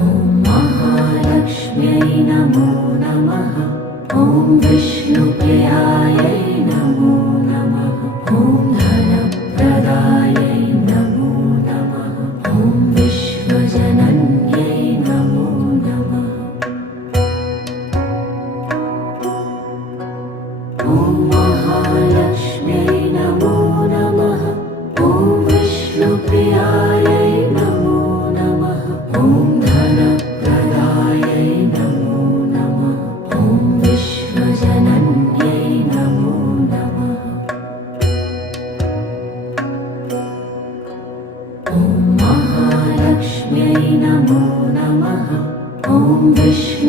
महालक्ष्म्यै नमो नमः। ॐ विष्णुप्रियायै नमो नमः। ॐ धनप्रदायै नमो नमः। ॐ विश्वजनन्यै नमो नमः। ॐ महालक्ष्म्यै नमो नमः। ॐ विष्णुप्रियायै नमो नमः। ॐ धनप्रदायै नमो नमः। ॐ विश्वजनन्यै नमो नमः। ॐ महालक्ष्म्यै नमो नमः। ॐ विष्णु